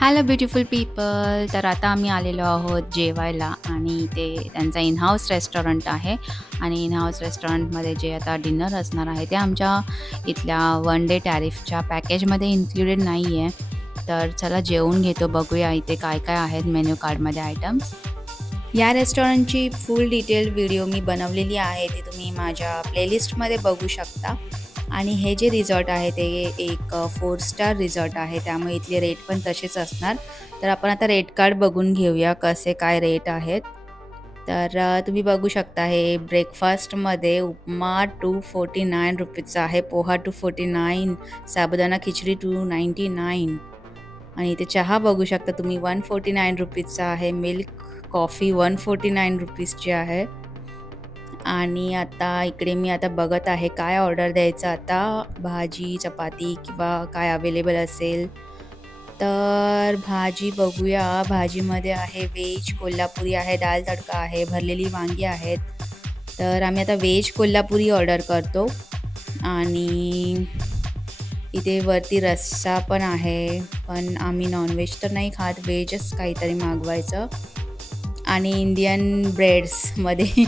Hello beautiful people. तर आता आम्ही आलेलो आहोत जेवायला आणि ते त्यांचा इन हाऊस रेस्टॉरंट आहे आणि इन हाऊस रेस्टॉरंटमध्ये जे आता डिनर असणार आहे ते आमच्या इथल्या वन डे टॅरिफच्या पॅकेजमध्ये इन्क्लुडेड नाही आहे. तर चला जेवून घेतो, बघूया इथे काय काय आहेत मेन्यू कार्डमध्ये आयटम्स. या रेस्टॉरंटची फुल डिटेल्ड व्हिडिओ मी बनवलेली आहे, ती तुम्ही माझ्या प्लेलिस्टमध्ये बघू शकता. आणि हे जे रिसॉर्ट आहे ते एक 4 स्टार रिसॉर्ट आहे, त्यामुळे इथले रेट पण तसेच असणार. तर आपण आता रेट कार्ड बघून घेऊया कसे काय रेट आहेत. तर तुम्ही बघू शकता, हे ब्रेकफास्टमध्ये उपमा 249 रुपीजचा आहे, पोहा 249, साबुदाणा खिचडी 299 आणि इथे चहा बघू शकता तुम्ही 149 रुपीजचा आहे, मिल्क कॉफी 149 रुपीजची आहे. आणि आता इकडे मी आता बघत आहे काय ऑर्डर द्यायचं आता, भाजी चपाती किंवा काय अवेलेबल असेल. तर भाजी बघूया, भाजीमध्ये आहे व्हेज कोल्हापुरी आहे, दाल तडका आहे, भरलेली वांगी आहेत. तर आम्ही आता व्हेज कोल्हापुरी ऑर्डर करतो. आणि इथे वरती रस्सा पण आहे, पण आम्ही नॉनव्हेज तर नाही खात, व्हेजच काहीतरी मागवायचं. आणि इंडियन ब्रेड्समध्ये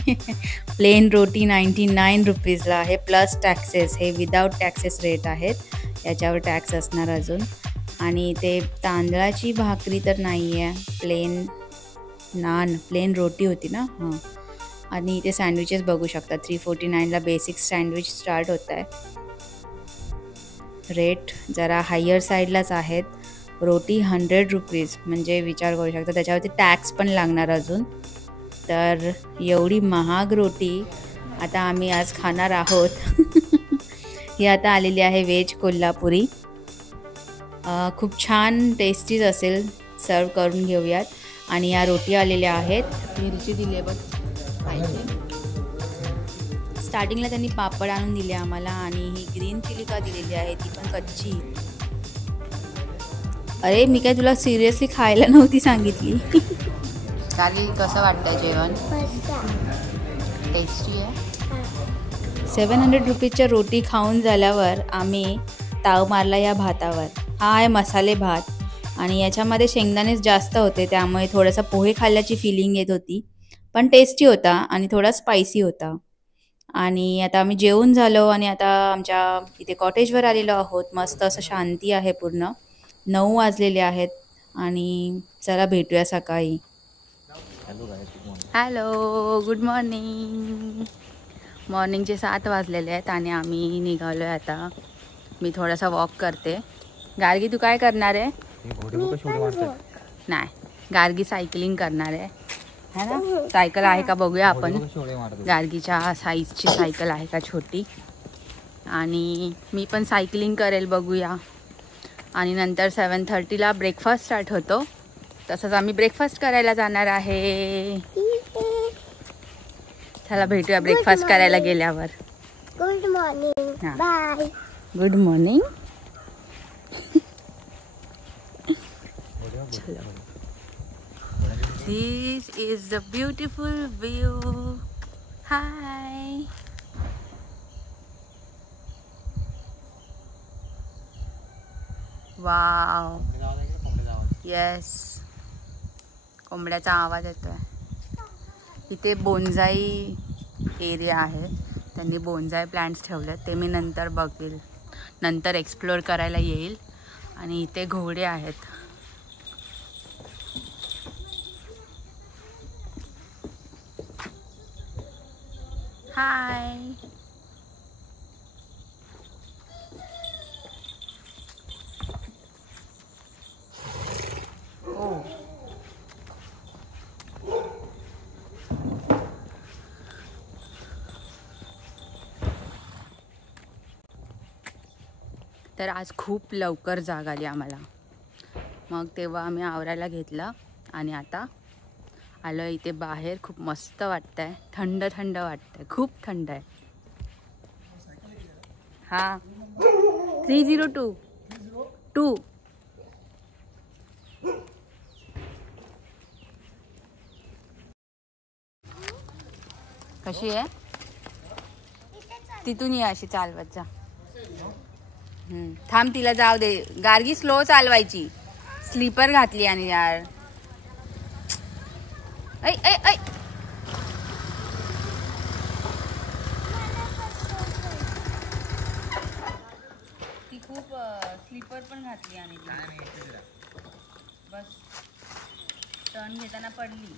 प्लेन रोटी 99 रुपीजला आहे प्लस टॅक्सेस. हे विदाऊट टॅक्सेस रेट आहेत, याच्यावर टॅक्स असणार अजून. आणि ते तांदळाची भाकरी तर नाही आहे, प्लेन नान, प्लेन रोटी होती ना. हां. आणि इथे सँडविचेस बघू शकता, 349ला बेसिक सँडविच स्टार्ट होत आहे. रेट जरा हायर साईडलाच आहेत. रोटी 100 रुपीज, म्हणजे विचार करू शकता त्याच्यावरती टॅक्स पण लागणार अजून. तर एवढी महाग रोटी आता आम्ही आज खाणार आहोत. ही आता आलेली आहे व्हेज कोल्हापुरी, खूप छान टेस्टीच असेल, सर्व करून घेऊयात. आणि या रोटी आलेल्या आहेत, मिरची दिली आहे बघ पाहिजे. स्टार्टिंगला त्यांनी पापड आणून दिले आम्हाला, आणि ही ग्रीन चिली का दिलेली आहे ती पण कच्ची. अरे मी काय तुला सिरियसली खायला नव्हती सांगितली. काली कसं वाटतं जेवण? टेस्टी आहे. 700 रुपीजच्या रोटी खाऊन झाल्यावर आम्ही ताव मारला या भातावर. हा आहे मसाले भात आणि याच्यामध्ये शेंगदाणेच जास्त होते, त्यामुळे थोडासा पोहे खाल्ल्याची फिलिंग येत होती, पण टेस्टी होता आणि थोडा स्पायसी होता. आणि आता आम्ही जेवून झालो आणि आता आमच्या इथे कॉटेजवर आलेलो आहोत. मस्त असं शांती आहे पूर्ण. 9 वाजलेले आहेत आणि चला भेटूया सकाळी. Hello, good morning. मॉर्निंगचे 7 वाजलेले आहेत आणि आम्ही निघालो आहे आता. मी थोडासा वॉक करते. गार्गी तू काय करणार आहे? नाही, गार्गी सायकलिंग करणार आहे, है ना. सायकल आहे का बघूया आपण, गार्गीच्या साईजची सायकल आहे का छोटी. आणि मी पण सायकलिंग करेल, बघूया. आणि नंतर 7:30ला ब्रेकफास्ट स्टार्ट होतो, तसंच आम्ही ब्रेकफास्ट करायला जाणार आहे. चला भेटूया ब्रेकफास्ट करायला गेल्यावर. Good morning, bye. Good morning. This is the beautiful view. Hi. Wow. Yes. कोंबड्याचा आवाज येतोय. इथे बोन्साई एरिया आहे, त्यांनी बोन्साई प्लांट्स ठेवले, ते मी नंतर बघेल, नंतर एक्सप्लोर करायला येईल. आणि इथे घोडे आहेत. हाय. ओ, तर आज खूप लवकर जाग आली आम्हाला, मग तेव्हा आम्ही आवरायला घेतलं आणि आता आलो इथे बाहेर. खूप मस्त वाटतंय, थंड थंड वाटतंय, खूप थंड आहे. हां, 3022. कशी आहे? तिथून ये अशी चालवत जा. थांब, तिला जाऊ दे. गार्गी स्लो चालवायची. स्लीपर घातली आणि यार ऐ ऐ ऐ ती खूप स्लीपर पण घातली आणि बस टर्न घेताना पडली.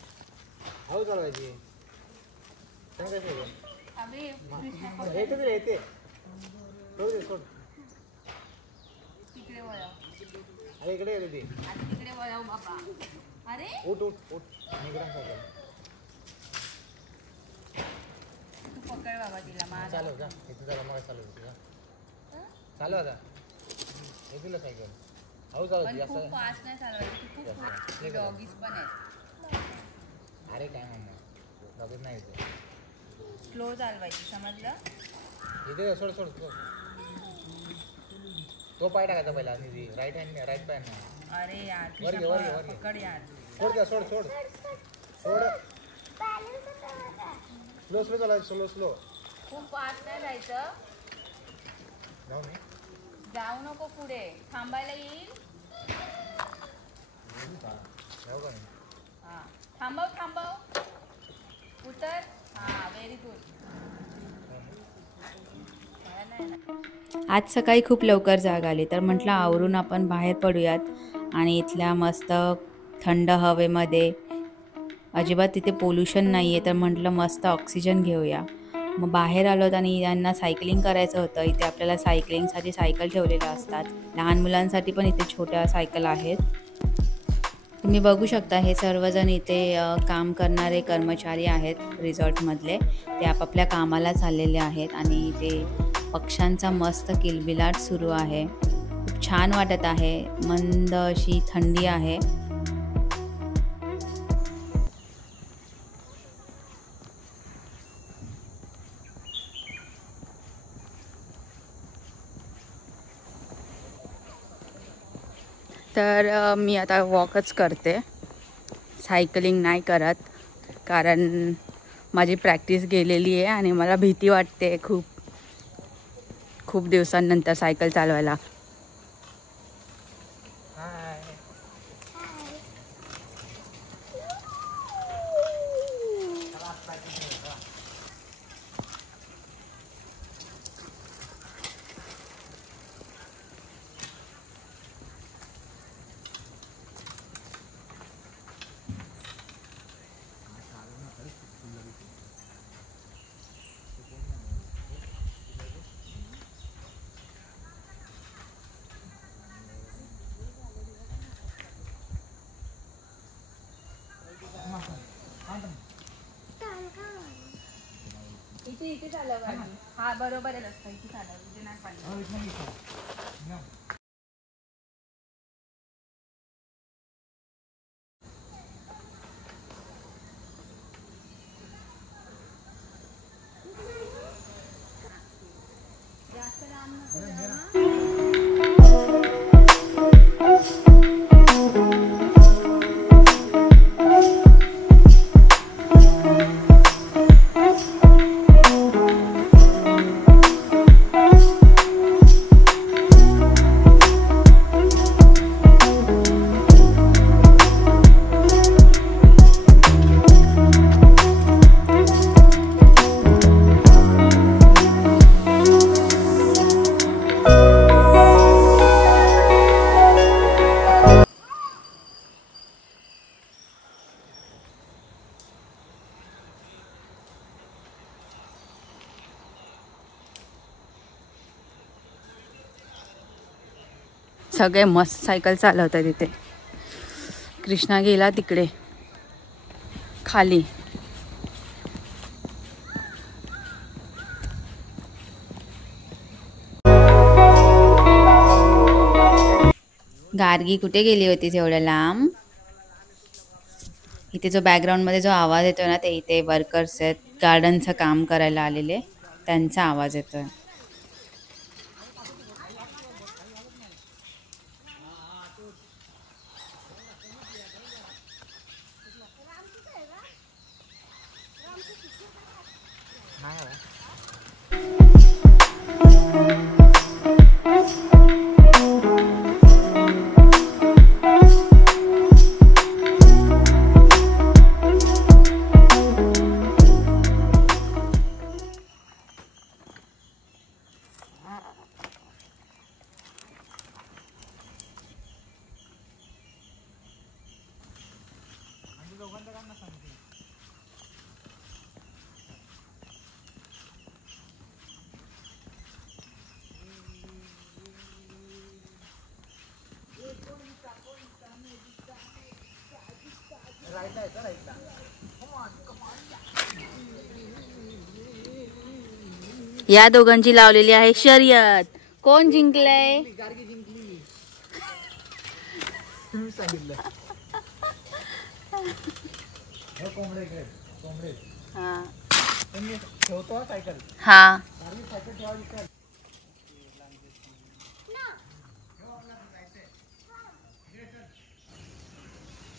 हो चालवायची अबे येते तिकडे वळव. अरे इकडे येते ती. आता तिकडे वळव बाबा. अरे उठ उठ उठ इकडे तू पकड बाबा तिला. माझा चालव का इथे चालव मग चालव तुझा चालव आता हे तुला सायकल हो चालव पण खूप फास्ट नाही चालवायची. तू खूप डॉगीज पण आहेत. अरे काय म्हणणार डॉगीज नाही येते स्लो चालवायची समजलं. इथे सोड सोड तो पाय टाकायचा पहिला राईट हँड राईट पाय ना. अरे यार वर घे, वर घे, वर घे. पकड यार. सोड द्या सोड सोड सोड स्लो स्लो चालायचं स्लो स्लो. खूप फास्ट नाही जायचं. जाऊ मी जाऊ नको पुढे. थांबायला येईल. जाऊ का मी हा थांबव थांबव. उतर. हा व्हेरी गुड. आज सकाळी खूप लवकर जाग आली तर म्हटलं आवरून आपण बाहेर पडूयात आणि इथल्या मस्त थंड हवेमध्ये अजिबात तिथे पोल्युशन नाही आहे तर म्हटलं मस्त ऑक्सिजन घेऊया. मग बाहेर आलोत आणि यांना सायकलिंग करायचं होतं. इथे आपल्याला सायकलिंगसाठी सायकल ठेवलेल्या असतात. लहान मुलांसाठी पण इथे छोट्या सायकल आहेत. तुम्ही बघू शकता हे सर्वजण इथे काम करणारे कर्मचारी आहेत रिसॉर्टमधले. ते आपापल्या कामाला चाललेले आहेत आणि ते पक्ष्यांचा मस्त किलबिलाट सुरू आहे. खूप छान वाटत आहे. मंद अशी थंडी आहे. तर मी आता वॉकच करते. सायकलिंग नाही करत कारण माझी प्रॅक्टिस गेलेली आहे आणि मला भीती वाटते खूप खूप दिवसांनंतर सायकल चालवायला. इथे चालव. हा बरोबर आहे रस्ता. इथे चालव. इथे नाही पाहिजे. जास्त लांब नको. सगळे मस्त सायकल चालवतात तिथे. कृष्णा गेला तिकडे खाली. गार्गी कुठे गेली होती एवढ्या लांब? इथे जो बॅकग्राऊंडमध्ये जो आवाज येतोय ना ते इथे वर्कर्स आहेत गार्डनचं काम करायला आलेले त्यांचा आवाज येतोय. या दोघांची लावलेली आहे शर्यत. कोण जिंकलंय? गार्गी जिंकली. तुम्ही सांगितलं. कोंबडे हा ठेवतो सायकल. हा सायकल ठेवायची.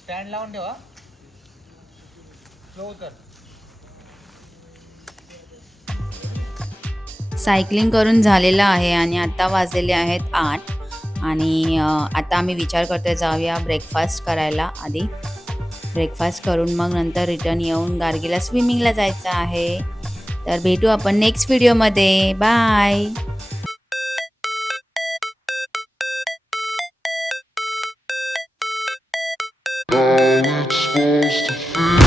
स्टँड लावून ठेवा. स्लो उतर. सायकलिंग करून झालेलं आहे आणि आता वाजलेले आहेत 8 आणि आता आम्ही विचार करतोय जाऊया ब्रेकफास्ट करायला. आधी ब्रेकफास्ट करून मग नंतर रिटर्न येऊन गार्गीला स्विमिंगला जायचं आहे. तर भेटू आपण नेक्स्ट व्हिडिओमध्ये. Bye. How it's supposed to feel.